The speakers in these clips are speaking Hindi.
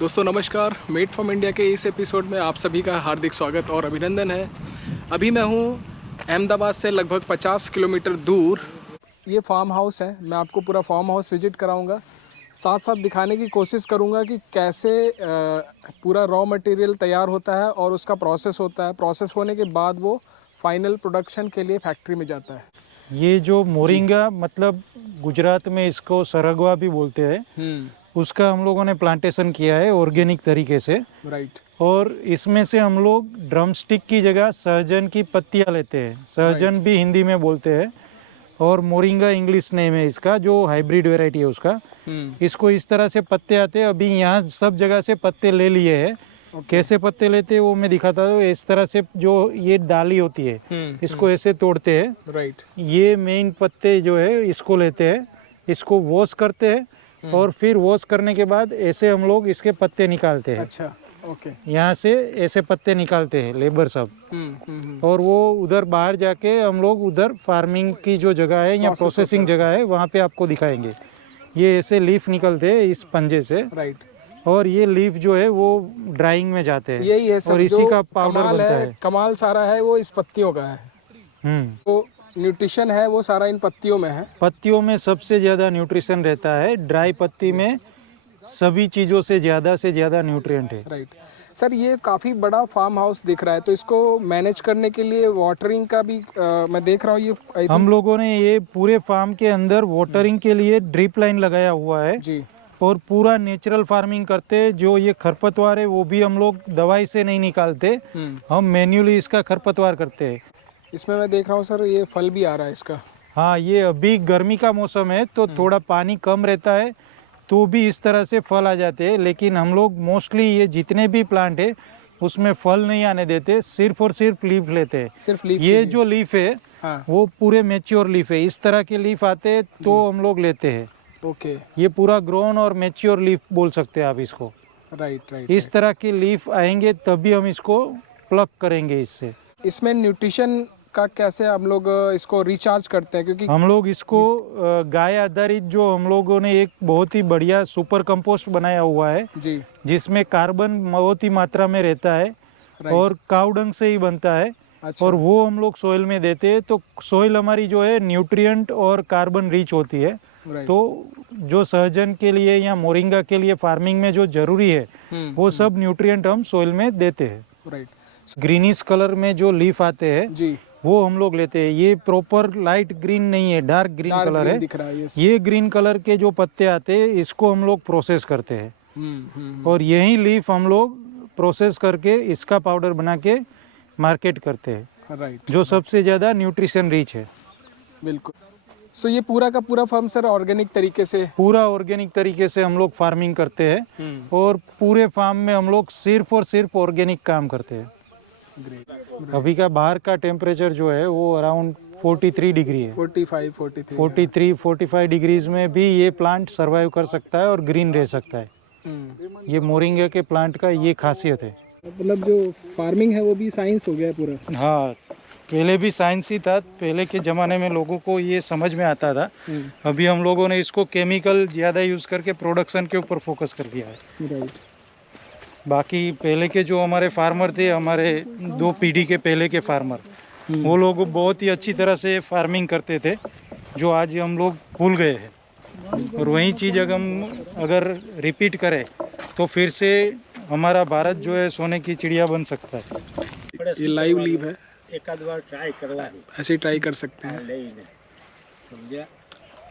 दोस्तों नमस्कार, मेड फ्रॉम इंडिया के इस एपिसोड में आप सभी का हार्दिक स्वागत और अभिनंदन है। अभी मैं हूँ अहमदाबाद से लगभग 50 किलोमीटर दूर। ये फार्म हाउस है, मैं आपको पूरा फार्म हाउस विजिट कराऊंगा, साथ साथ दिखाने की कोशिश करूंगा कि कैसे पूरा रॉ मटेरियल तैयार होता है और उसका प्रोसेस होता है। प्रोसेस होने के बाद वो फाइनल प्रोडक्शन के लिए फैक्ट्री में जाता है। ये जो मोरिंगा मतलब गुजरात में इसको सरगवा भी बोलते हैं, उसका हम लोगों ने प्लांटेशन किया है ऑर्गेनिक तरीके से। राइट। और इसमें से हम लोग ड्रम स्टिक की जगह सहजन की पत्तियां लेते हैं। सहजन भी हिंदी में बोलते हैं और मोरिंगा इंग्लिश नेम है इसका, जो हाइब्रिड वेराइटी है उसका। इसको इस तरह से पत्ते आते हैं। अभी यहाँ सब जगह से पत्ते ले लिए हैं। कैसे पत्ते लेते हैं वो मैं दिखाता हूँ। इस तरह से जो ये डाली होती है इसको ऐसे तोड़ते हैं। राइट। ये मेन पत्ते जो है इसको लेते हैं, इसको वॉश करते हैं और फिर वॉश करने के बाद ऐसे हम लोग इसके पत्ते निकालते हैं। अच्छा, ओके। यहाँ से ऐसे पत्ते निकालते हैं लेबर सब। और वो उधर बाहर जाके हम लोग उधर फार्मिंग की जो जगह है या प्रोसेसिंग जगह है वहाँ पे आपको दिखाएंगे। ये ऐसे लीफ निकलते हैं इस पंजे से। राइट। और ये लीफ जो है वो ड्राइंग में जाते हैं। यही है सब, और इसी का पाउडर बनता है। कमाल सारा है वो इस पत्तियों का है। तो न्यूट्रिशन है वो सारा इन पत्तियों में है। पत्तियों में सबसे ज़्यादा न्यूट्रिशन रहता है। ड्राई पत्ती में सभी चीज़ों से ज़्यादा न्यूट्रिएंट है। राइट। सर, ये काफ़ी बड़ा फार्म हाउस दिख रहा है, तो इसको मैनेज करने के लिए वाटरिंग का भी मैं देख रहा हूँ। ये हम लोगों ने ये पूरे फार्म के अंदर वाटरिंग के लिए ड्रिप लाइन लगाया हुआ है जी। और पूरा नेचुरल फार्मिंग करते हैं। जो ये खरपतवार है वो भी हम लोग दवाई से नहीं निकालते, हम मैन्युअली इसका खरपतवार करते हैं। इसमें मैं देख रहा हूँ सर, ये फल भी आ रहा है इसका। हाँ, ये अभी गर्मी का मौसम है तो थोड़ा पानी कम रहता है तो भी इस तरह से फल आ जाते हैं। लेकिन हम लोग मोस्टली ये जितने भी प्लांट है उसमें फल नहीं आने देते, सिर्फ और सिर्फ लीफ लेते हैं। सिर्फ लीफ? ये जो लीफ है हाँ, वो पूरे मैच्योर लीफ है। इस तरह के लीफ आते हैं तो हम लोग लेते हैं। ओके। ये पूरा ग्रोन और मैच्योर लीफ बोल सकते हैं आप इसको। Right right. इस तरह के लीफ आएंगे तभी हम इसको प्लग करेंगे इससे। इसमें न्यूट्रिशन का कैसे हम लोग इसको रिचार्ज करते हैं? क्योंकि हम लोग इसको गाय आधारित जो हम लोगों ने एक बहुत ही बढ़िया सुपर कंपोस्ट बनाया हुआ है जी, जिसमें कार्बन बहुत ही मात्रा में रहता है और काऊ डंग से ही बनता है। अच्छा। और वो हम लोग सोइल में देते हैं तो सोइल हमारी जो है न्यूट्रिएंट और कार्बन रिच होती है। तो जो सहजन के लिए या मोरिंगा के लिए फार्मिंग में जो जरूरी है वो सब न्यूट्रिएंट हम सोइल में देते हैं। राइट। ग्रीनिश कलर में जो लीफ आते हैं जी, वो हम लोग लेते हैं। ये प्रॉपर लाइट ग्रीन नहीं है, डार्क ग्रीन कलर है। दिख रहा है। ये ग्रीन कलर के जो पत्ते आते हैं इसको हम लोग प्रोसेस करते हैं और यही लीफ हम लोग प्रोसेस करके इसका पाउडर बना के मार्केट करते हैं। राइट। जो सबसे ज़्यादा न्यूट्रिशन रिच है। बिल्कुल। सो ये पूरा का पूरा फार्म सर ऑर्गेनिक तरीके से? पूरा ऑर्गेनिक तरीके से हम लोग फार्मिंग करते हैं और पूरे फार्म में हम लोग सिर्फ और सिर्फ ऑर्गेनिक काम करते हैं। अभी का बाहर का टेम्परेचर जो है वो अराउंड 43 डिग्री है। 45 डिग्रीज में भी ये प्लांट सरवाइव कर सकता है और ग्रीन रह सकता है। ये मोरिंगा के प्लांट का ये खासियत है। मतलब जो फार्मिंग है वो भी साइंस हो गया है पूरा। हाँ, पहले भी साइंस ही था। पहले के ज़माने में लोगों को ये समझ में आता था। अभी हम लोगों ने इसको केमिकल ज़्यादा यूज़ करके प्रोडक्शन के ऊपर फोकस कर दिया है। राइट। बाकी पहले के जो हमारे फार्मर थे, हमारे 2 पीढ़ी के पहले के फार्मर, वो लोग बहुत ही अच्छी तरह से फार्मिंग करते थे जो आज हम लोग भूल गए हैं। और वही चीज़ अगर रिपीट करें तो फिर से हमारा भारत जो है सोने की चिड़िया बन सकता है। ये लाइव लीव है, एक आध बार ट्राई करवा ऐसे ट्राई कर सकते हैं। લઈને સમજ્યા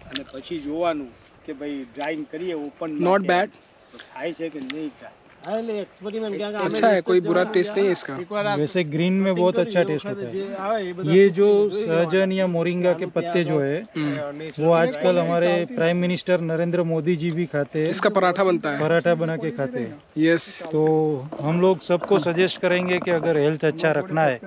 અને પછી જોવાનું કે ભાઈ ડ્રાઇંગ કરીએ ઓપન नॉट बैड, થાય છે કે નહીં થાય। હા એટલે એક્સપેરિમેન્ટ ક્યાં अच्छा है, कोई बुरा टेस्ट नहीं है इसका। वैसे ग्रीन में बहुत अच्छा टेस्ट होता है। ये जो सहजन या मोरिंगा के पत्ते जो है वो आजकल हमारे प्राइम मिनिस्टर नरेंद्र मोदी जी भी खाते हैं। इसका पराठा बनता है। पराठा बना के खाते हैं। यस। तो हम लोग सबको सजेस्ट करेंगे कि अगर हेल्थ अच्छा रखना है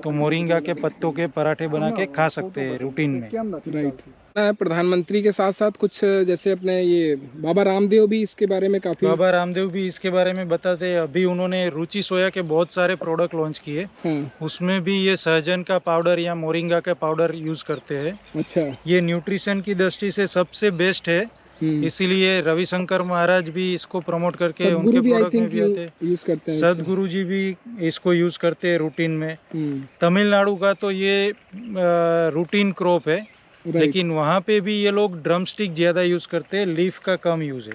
तो मोरिंगा के पत्तों के पराठे बना के खा सकते हैं रूटीन में। राइट। प्रधानमंत्री के साथ साथ कुछ जैसे अपने ये बाबा रामदेव भी इसके बारे में काफ़ी बाबा रामदेव भी इसके बारे में बताते हैं। अभी उन्होंने रुचि सोया के बहुत सारे प्रोडक्ट लॉन्च किए, उसमें भी ये सहजन का पाउडर या मोरिंगा का पाउडर यूज करते हैं। अच्छा, ये न्यूट्रिशन की दृष्टि से सबसे बेस्ट है, इसीलिए रविशंकर महाराज भी इसको प्रमोट करके उनके प्रोडक्ट में भी आते हैं। यूज करते हैं, सदगुरु जी भी इसको यूज करते हैं रूटीन में। तमिलनाडु का तो ये रूटीन क्रॉप है, लेकिन वहाँ पे भी ये लोग ड्रम स्टिक ज़्यादा यूज़ करते हैं, लीफ का कम यूज़ है।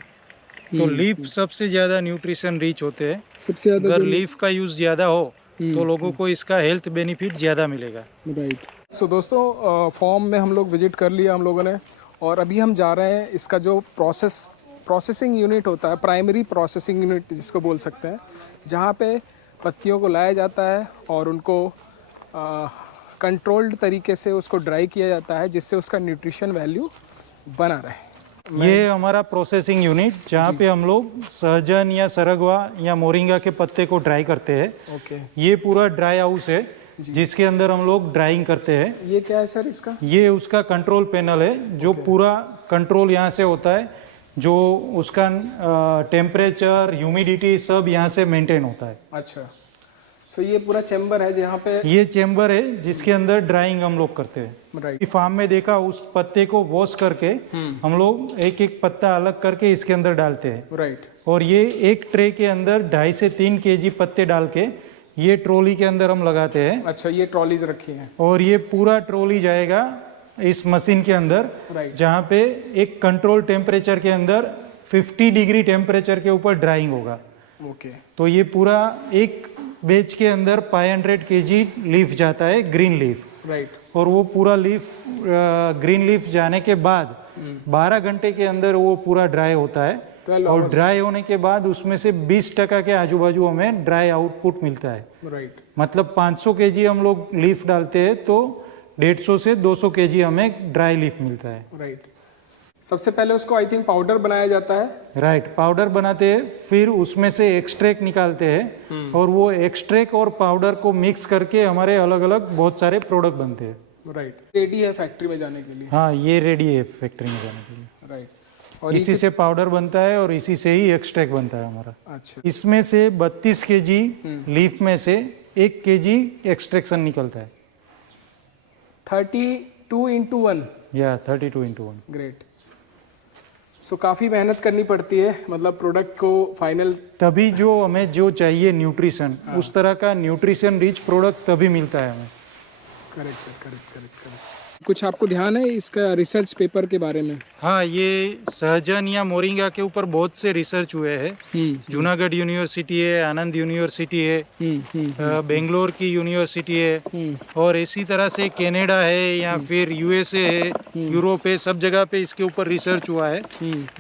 तो लीफ सबसे ज़्यादा न्यूट्रिशन रिच होते हैं। सबसे ज़्यादा अगर लीफ का यूज़ ज़्यादा हो तो लोगों को इसका हेल्थ बेनिफिट ज़्यादा मिलेगा। राइट। सो दोस्तों, फॉर्म में हम लोग विजिट कर लिया हम लोगों ने, और अभी हम जा रहे हैं इसका जो प्रोसेसिंग यूनिट होता है, प्राइमरी प्रोसेसिंग यूनिट जिसको बोल सकते हैं, जहाँ पे पत्तियों को लाया जाता है और उनको कंट्रोल्ड तरीके से उसको ड्राई किया जाता है, जिससे उसका न्यूट्रिशन वैल्यू बना रहे। ये हमारा प्रोसेसिंग यूनिट, जहाँ पे हम लोग सहजन या सरगवा या मोरिंगा के पत्ते को ड्राई करते हैं। ओके। ये पूरा ड्राई हाउस है जिसके अंदर हम लोग ड्राइंग करते हैं। ये क्या है सर इसका? ये उसका कंट्रोल पैनल है, जो पूरा कंट्रोल यहाँ से होता है, जो उसका टेम्परेचर, ह्यूमिडिटी सब यहाँ से मेंटेन होता है। अच्छा, सो ये पूरा चेम्बर है जहाँ पे, ये चेम्बर है जिसके अंदर ड्राइंग हम लोग करते हैं। राइट। फार्म में देखा, उस पत्ते को वॉश करके हम लोग एक एक पत्ता अलग करके इसके अंदर डालते हैं। राइट। और ये एक ट्रे के अंदर 2.5 से 3 kg पत्ते डाल के ये ट्रॉली के अंदर हम लगाते हैं। अच्छा, ये ट्रॉलीज रखी हैं और ये पूरा ट्रॉली जाएगा इस मशीन के अंदर, जहाँ पे एक कंट्रोल टेम्परेचर के अंदर 50 डिग्री टेम्परेचर के ऊपर ड्राइंग होगा। ओके। तो ये पूरा एक बेच के अंदर 500 kg लीफ जाता है, ग्रीन लीफ। राइट। और वो पूरा लीफ, ग्रीन लीफ जाने के बाद 12 घंटे के अंदर वो पूरा ड्राई होता है। और ड्राई होने के बाद उसमें से 20% के आजू बाजू हमें ड्राई आउटपुट मिलता है। राइट। मतलब 500 kg हम लोग लीफ डालते हैं तो 150 से 200 kg हमें ड्राई लीफ मिलता है। राइट। सबसे पहले उसको आई थिंक पाउडर बनाया जाता है। राइट, पाउडर बनाते हैं, फिर उसमें से एक्सट्रैक्ट निकालते हैं और वो एक्सट्रैक्ट और पाउडर को मिक्स करके हमारे अलग अलग बहुत सारे प्रोडक्ट बनते हैं। राइट। रेडी है फैक्ट्री में जाने के लिए? हाँ, ये रेडी है फैक्ट्री में जाने के लिए। राइट। और इसी से पाउडर बनता है और इसी से ही एक्सट्रैक्ट बनता है हमारा। अच्छा। इसमें से 32 kg लीफ में से 1 kg एक्सट्रैक्शन निकलता है। 32x1? या 32x1। ग्रेट। सो काफ़ी मेहनत करनी पड़ती है, मतलब प्रोडक्ट को फाइनल, तभी जो हमें जो चाहिए न्यूट्रिशन, उस तरह का न्यूट्रिशन रिच प्रोडक्ट तभी मिलता है हमें। Correct sir, correct. कुछ आपको ध्यान है इसका रिसर्च पेपर के बारे में? हाँ, ये सहजन या मोरिंगा के ऊपर बहुत से रिसर्च हुए हैं। जूनागढ़ यूनिवर्सिटी है, आनंद यूनिवर्सिटी है, बेंगलोर की यूनिवर्सिटी है, और इसी तरह से कनाडा है या फिर यूएसए है, यूरोप है, सब जगह पे इसके ऊपर रिसर्च हुआ है।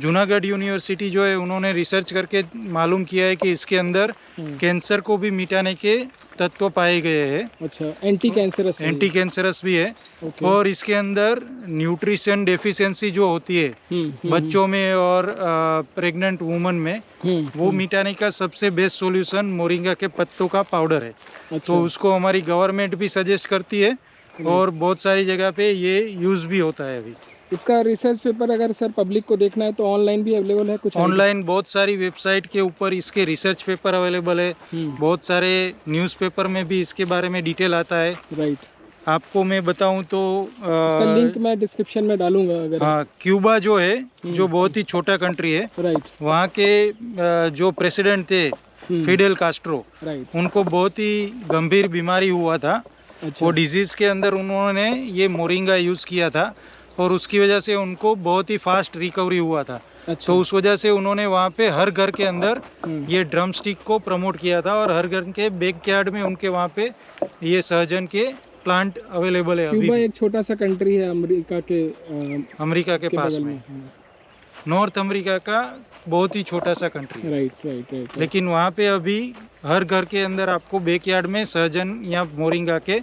जूनागढ़ यूनिवर्सिटी जो है, उन्होंने रिसर्च करके मालूम किया है कि इसके अंदर कैंसर को भी मिटाने के तत्व पाए गए हैं। अच्छा, एंटी कैंसरस भी है। और इसके अंदर न्यूट्रिशन डेफिशिएंसी जो होती है बच्चों में और प्रेग्नेंट वुमन में, वो मिटाने का सबसे बेस्ट सॉल्यूशन मोरिंगा के पत्तों का पाउडर है। अच्छा। तो उसको हमारी गवर्नमेंट भी सजेस्ट करती है और बहुत सारी जगह पे ये यूज भी होता है। अभी इसका रिसर्च पेपर अगर सर पब्लिक को देखना है तो ऑनलाइन भी अवेलेबल है? कुछ ऑनलाइन बहुत सारी वेबसाइट के ऊपर इसके रिसर्च पेपर अवेलेबल है। बहुत सारे न्यूज़पेपर में भी इसके बारे में डिटेल आता है। राइट। आपको मैं बताऊं तो इसका लिंक मैं डिस्क्रिप्शन में डालूंगा अगर। हाँ, क्यूबा जो है, जो बहुत ही छोटा कंट्री है, राइट, वहाँ के जो प्रेसिडेंट थे फिडेल कास्ट्रो, राइट, उनको बहुत ही गंभीर बीमारी हुआ था। अच्छा। वो डिजीज के अंदर उन्होंने ये मोरिंगा यूज किया था और उसकी वजह से उनको बहुत ही फास्ट रिकवरी हुआ था। अच्छा। तो उस वजह से उन्होंने वहाँ पे हर घर के अंदर ये ड्रम स्टिक को प्रमोट किया था और हर घर के बैकयार्ड में उनके वहाँ पे ये सहजन के प्लांट अवेलेबल है। क्यूबा एक छोटा सा कंट्री है अमेरिका के पास में, नॉर्थ अमेरिका का बहुत ही छोटा सा कंट्री। राइट। लेकिन वहाँ पे अभी हर घर के अंदर आपको बैकयार्ड में सहजन या मोरिंगा के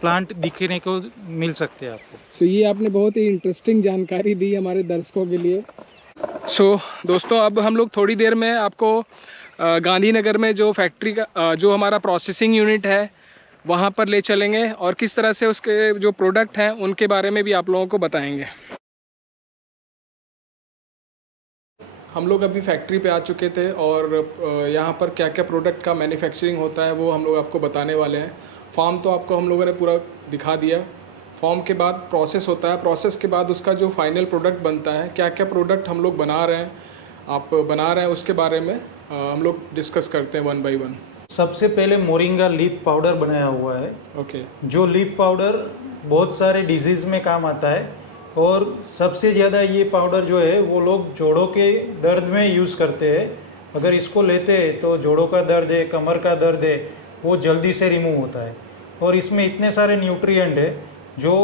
प्लांट दिखने को मिल सकते हैं आपको। सो ये आपने बहुत ही इंटरेस्टिंग जानकारी दी हमारे दर्शकों के लिए। सो दोस्तों, अब हम लोग थोड़ी देर में आपको गांधीनगर में जो फैक्ट्री का जो हमारा प्रोसेसिंग यूनिट है वहाँ पर ले चलेंगे और किस तरह से उसके जो प्रोडक्ट हैं उनके बारे में भी आप लोगों को बताएंगे। हम लोग अभी फैक्ट्री पे आ चुके थे और यहाँ पर क्या क्या प्रोडक्ट का मैन्युफैक्चरिंग होता है वो हम लोग आपको बताने वाले हैं। फार्म तो आपको हम लोगों ने पूरा दिखा दिया। फार्म के बाद प्रोसेस होता है, प्रोसेस के बाद उसका जो फाइनल प्रोडक्ट बनता है, क्या क्या प्रोडक्ट हम लोग बना रहे हैं, आप बना रहे हैं, उसके बारे में हम लोग डिस्कस करते हैं वन बाई वन। सबसे पहले मोरिंगा लीफ पाउडर बनाया हुआ है। ओके। जो लीफ पाउडर बहुत सारे डिजीज़ में काम आता है और सबसे ज़्यादा ये पाउडर जो है वो लोग जोड़ों के दर्द में यूज़ करते हैं। अगर इसको लेते हैं तो जोड़ों का दर्द है, कमर का दर्द है, वो जल्दी से रिमूव होता है। और इसमें इतने सारे न्यूट्रिएंट है जो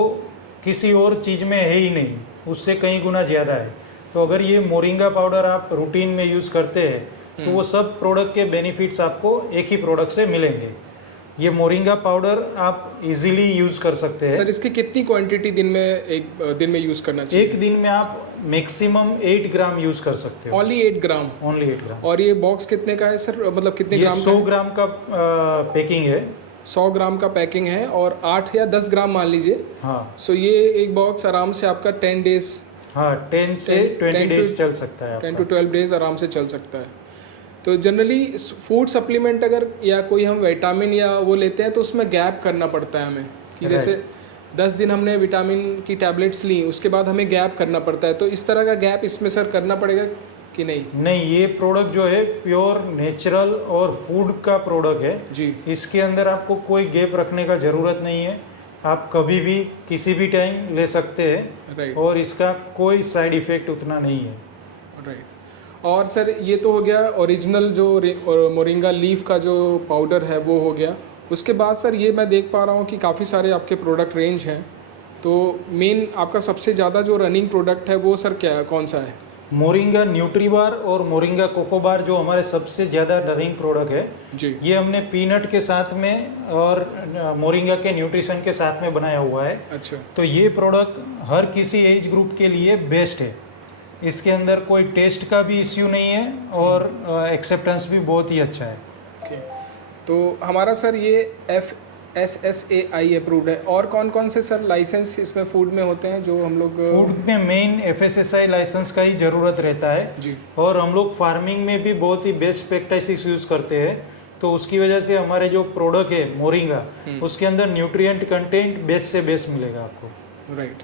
किसी और चीज़ में है ही नहीं, उससे कई गुना ज़्यादा है। तो अगर ये मोरिंगा पाउडर आप रूटीन में यूज़ करते हैं तो वो सब प्रोडक्ट के बेनिफिट्स आपको एक ही प्रोडक्ट से मिलेंगे। ये मोरिंगा पाउडर आप इजीली यूज़ कर सकते हैं। सर इसकी कितनी क्वांटिटी एक दिन में यूज़ करना चाहिए? एक दिन में आप मैक्सिमम 8 ग्राम यूज़ कर सकते हो। ओनली 8 ग्राम? ओनली 8 ग्राम। और ये बॉक्स कितने का है सर, मतलब कितने ग्राम का? 100 ग्राम का पैकिंग है। 100 ग्राम का पैकिंग है और 8 या 10 ग्राम मान लीजिए। हाँ। सो ये एक बॉक्स आराम से आपका 10 डेज, हाँ 10 से 20 डेज चल सकता है। 10 to 12 डेज आराम से चल सकता है। तो जनरली फूड सप्लीमेंट अगर या कोई हम विटामिन या वो लेते हैं तो उसमें गैप करना पड़ता है हमें, कि जैसे 10 दिन हमने विटामिन की टैबलेट्स ली, उसके बाद हमें गैप करना पड़ता है। तो इस तरह का गैप इसमें सर करना पड़ेगा कि नहीं? नहीं, ये प्रोडक्ट जो है प्योर नेचुरल और फूड का प्रोडक्ट है जी। इसके अंदर आपको कोई गैप रखने का ज़रूरत नहीं है। आप कभी भी किसी भी टाइम ले सकते हैं। राइट। और इसका कोई साइड इफ़ेक्ट उतना नहीं है। राइट। और सर ये तो हो गया ओरिजिनल जो मोरिंगा लीफ का जो पाउडर है वो हो गया। उसके बाद सर ये मैं देख पा रहा हूँ कि काफ़ी सारे आपके प्रोडक्ट रेंज हैं। तो मेन आपका सबसे ज़्यादा जो रनिंग प्रोडक्ट है वो सर क्या कौन सा है? मोरिंगा न्यूट्रीबार और मोरिंगा कोकोबार जो हमारे सबसे ज़्यादा रनिंग प्रोडक्ट है जी। ये हमने पीनट के साथ में और मोरिंगा के न्यूट्रिशन के साथ में बनाया हुआ है। अच्छा। तो ये प्रोडक्ट हर किसी एज ग्रुप के लिए बेस्ट है। इसके अंदर कोई टेस्ट का भी इश्यू नहीं है और एक्सेप्टेंस भी बहुत ही अच्छा है। ओके। तो हमारा सर ये FSSAI अप्रूव्ड है। और कौन कौन से सर लाइसेंस इसमें फूड में होते हैं जो हम लोग? फूड में मेन FSSAI लाइसेंस का ही ज़रूरत रहता है जी। और हम लोग फार्मिंग में भी बहुत ही बेस्ट प्रैक्टिस यूज़ करते हैं। तो उसकी वजह से हमारे जो प्रोडक्ट है मोरिंगा उसके अंदर न्यूट्रिएंट कंटेंट बेस्ट से बेस्ट मिलेगा आपको। राइट।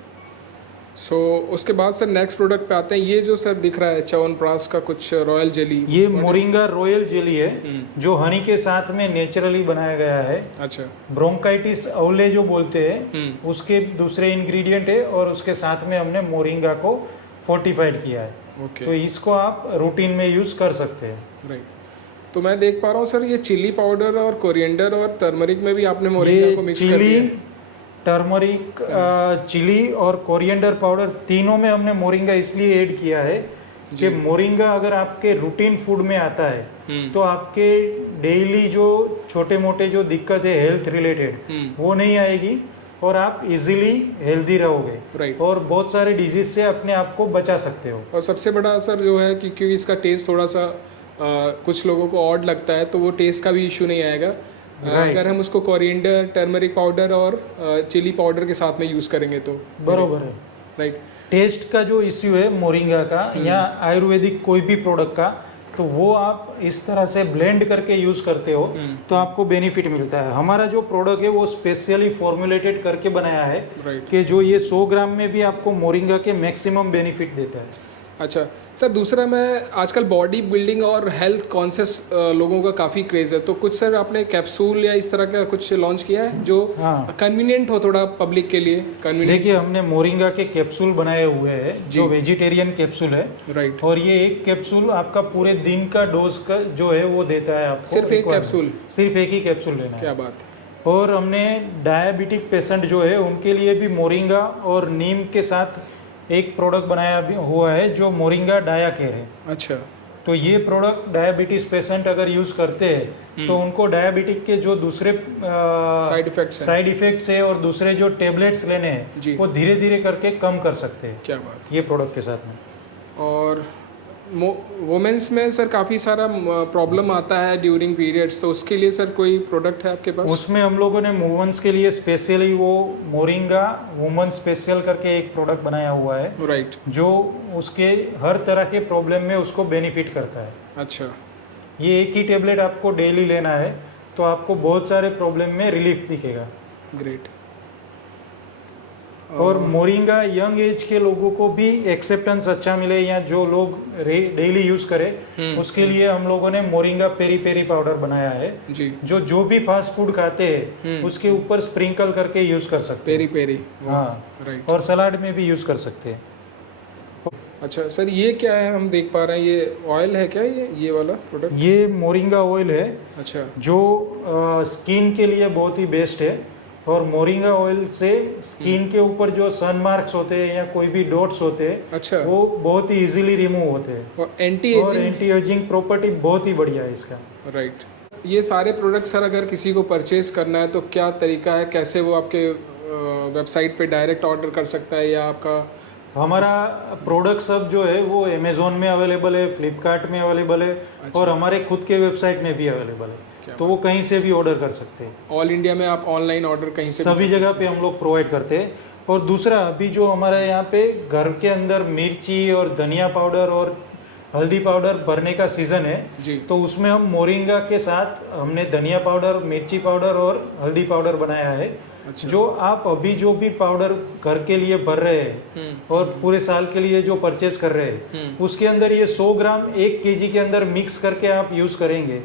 सो उसके बाद सर नेक्स्ट प्रोडक्ट पे आते हैं। ये जो सर दिख रहा है च्यवनप्राश का कुछ रॉयल जेली, ये मोरिंगा रॉयल जेली है जो हनी के साथ में नेचुरली बनाया गया है। अच्छा। ब्रोंकाइटिस अवले जो बोलते हैं उसके दूसरे इंग्रेडिएंट है और उसके साथ में हमने मोरिंगा को फोर्टिफाइड किया है। ओके। तो इसको आप रूटीन में यूज़ कर सकते हैं। राइट। तो मैं देख पा रहा हूँ सर ये चिली पाउडर और कोरिएंडर और टर्मरिक में भी आपने मोरिंगा को मिक्स कर दिया है। टर्मरिक, चिली और कोरिएंडर पाउडर तीनों में हमने मोरिंगा इसलिए ऐड किया है कि मोरिंगा अगर आपके रूटीन फूड में आता है तो आपके डेली जो छोटे मोटे जो दिक्कत है हेल्थ रिलेटेड वो नहीं आएगी और आप इजीली हेल्दी रहोगे। राइट। और बहुत सारे डिजीज से अपने आप को बचा सकते हो। और सबसे बड़ा सर जो है कि क्योंकि इसका टेस्ट थोड़ा सा कुछ लोगों को ऑड लगता है तो वो टेस्ट का भी इशू नहीं आएगा अगर हम उसको कोरिएंडर, टर्मरिक पाउडर और चिली पाउडर के साथ में यूज़ करेंगे तो। बरोबर है। राइट। टेस्ट का जो इश्यू है मोरिंगा का या आयुर्वेदिक कोई भी प्रोडक्ट का तो वो आप इस तरह से ब्लेंड करके यूज़ करते हो तो आपको बेनिफिट मिलता है। हमारा जो प्रोडक्ट है वो स्पेशली फॉर्मुलेटेड करके बनाया है कि जो ये 100 ग्राम में भी आपको मोरिंगा के मैक्सिमम बेनिफिट देता है। अच्छा सर, दूसरा मैं आजकल बॉडी बिल्डिंग और हेल्थ कॉन्शियस लोगों का काफ़ी क्रेज़ है, तो कुछ सर आपने कैप्सूल या इस तरह का कुछ लॉन्च किया है जो कन्वीनियंट हो थोड़ा पब्लिक के लिए? देखिए हमने मोरिंगा के कैप्सूल बनाए हुए हैं जो वेजिटेरियन कैप्सूल है। राइट। और ये एक कैप्सूल आपका पूरे दिन का डोज का जो है वो देता है आपको। सिर्फ एक कैप्सूल? सिर्फ एक ही कैप्सूल लेना है। क्या बात है। और हमने डायबिटिक पेशेंट जो है उनके लिए भी मोरिंगा और नीम के साथ एक प्रोडक्ट बनाया हुआ है जो मोरिंगा डाया केयर है। अच्छा। तो ये प्रोडक्ट डायबिटीज पेशेंट अगर यूज़ करते हैं तो उनको डायबिटिक के जो दूसरे साइड इफेक्ट्स है और दूसरे जो टेबलेट्स लेने हैं वो धीरे धीरे करके कम कर सकते हैं। क्या बात। ये प्रोडक्ट के साथ में। और वुमेंस में सर काफ़ी सारा प्रॉब्लम आता है ड्यूरिंग पीरियड्स, तो उसके लिए सर कोई प्रोडक्ट है आपके पास? उसमें हम लोगों ने वुमेन्स के लिए स्पेशली वो मोरिंगा वुमेन स्पेशल करके एक प्रोडक्ट बनाया हुआ है, राइट। जो उसके हर तरह के प्रॉब्लम में उसको बेनिफिट करता है। अच्छा, ये एक ही टेबलेट आपको डेली लेना है तो आपको बहुत सारे प्रॉब्लम में रिलीफ दिखेगा। ग्रेट। और मोरिंगा यंग एज के लोगों को भी एक्सेप्टेंस अच्छा मिले या जो लोग डेली यूज करें उसके लिए हम लोगों ने मोरिंगा पेरी पेरी पाउडर बनाया है, जी, जो भी फास्ट फूड खाते हैं उसके ऊपर स्प्रिंकल करके यूज कर सकते पेरी हैं। पेरी, हाँ, राइट। और सलाद में भी यूज कर सकते हैं। अच्छा सर, ये क्या है हम देख पा रहे हैं, ये ऑयल है क्या, ये वाला प्रोडक्ट? ये मोरिंगा ऑयल है अच्छा, जो स्किन के लिए बहुत ही बेस्ट है। और मोरिंगा ऑयल से स्किन के ऊपर जो सन मार्क्स होते हैं या कोई भी डॉट्स होते हैं, अच्छा, वो बहुत ही इजीली रिमूव होते हैं। और एंटी और एजिंग, एंटी एजिंग प्रॉपर्टी बहुत ही बढ़िया है इसका। राइट। ये सारे प्रोडक्ट सर अगर किसी को परचेज करना है तो क्या तरीका है, कैसे वो आपके वेबसाइट पे डायरेक्ट ऑर्डर कर सकता है, या आपका? हमारा प्रोडक्ट सब जो है वो अमेजोन में अवेलेबल है, फ्लिपकार्ट में अवेलेबल है, अच्छा। और हमारे खुद के वेबसाइट में भी अवेलेबल है, तो वो कहीं से भी ऑर्डर कर सकते हैं। ऑल इंडिया में आप ऑनलाइन ऑर्डर कहीं से सभी जगह पे हम लोग प्रोवाइड करते हैं। और दूसरा, अभी जो हमारे यहाँ पे घर के अंदर मिर्ची और धनिया पाउडर और हल्दी पाउडर भरने का सीजन है जी, तो उसमें हम मोरिंगा के साथ हमने धनिया पाउडर, मिर्ची पाउडर और हल्दी पाउडर बनाया है। अच्छा। जो आप अभी जो भी पाउडर घर के लिए भर रहे हैं और पूरे साल के लिए जो परचेज कर रहे हैं, उसके अंदर ये 100 ग्राम 1 केजी के अंदर मिक्स करके आप यूज करेंगे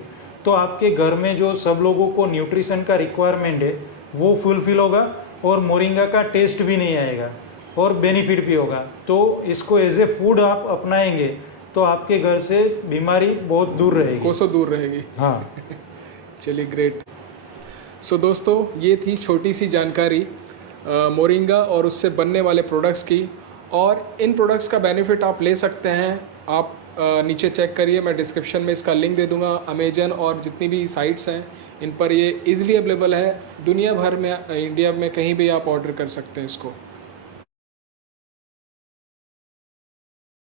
तो आपके घर में जो सब लोगों को न्यूट्रिशन का रिक्वायरमेंट है वो फुलफिल होगा, और मोरिंगा का टेस्ट भी नहीं आएगा और बेनिफिट भी होगा। तो इसको एज ए फूड आप अपनाएंगे तो आपके घर से बीमारी बहुत दूर रहेगी, कोसों दूर रहेगी। हाँ। चलिए, ग्रेट। सो दोस्तों, ये थी छोटी सी जानकारी मोरिंगा और उससे बनने वाले प्रोडक्ट्स की, और इन प्रोडक्ट्स का बेनिफिट आप ले सकते हैं। आप नीचे चेक करिए, मैं डिस्क्रिप्शन में इसका लिंक दे दूंगा। अमेजन और जितनी भी साइट्स हैं इन पर ये इजीली अवेलेबल है। दुनिया भर में, इंडिया में कहीं भी आप ऑर्डर कर सकते हैं इसको।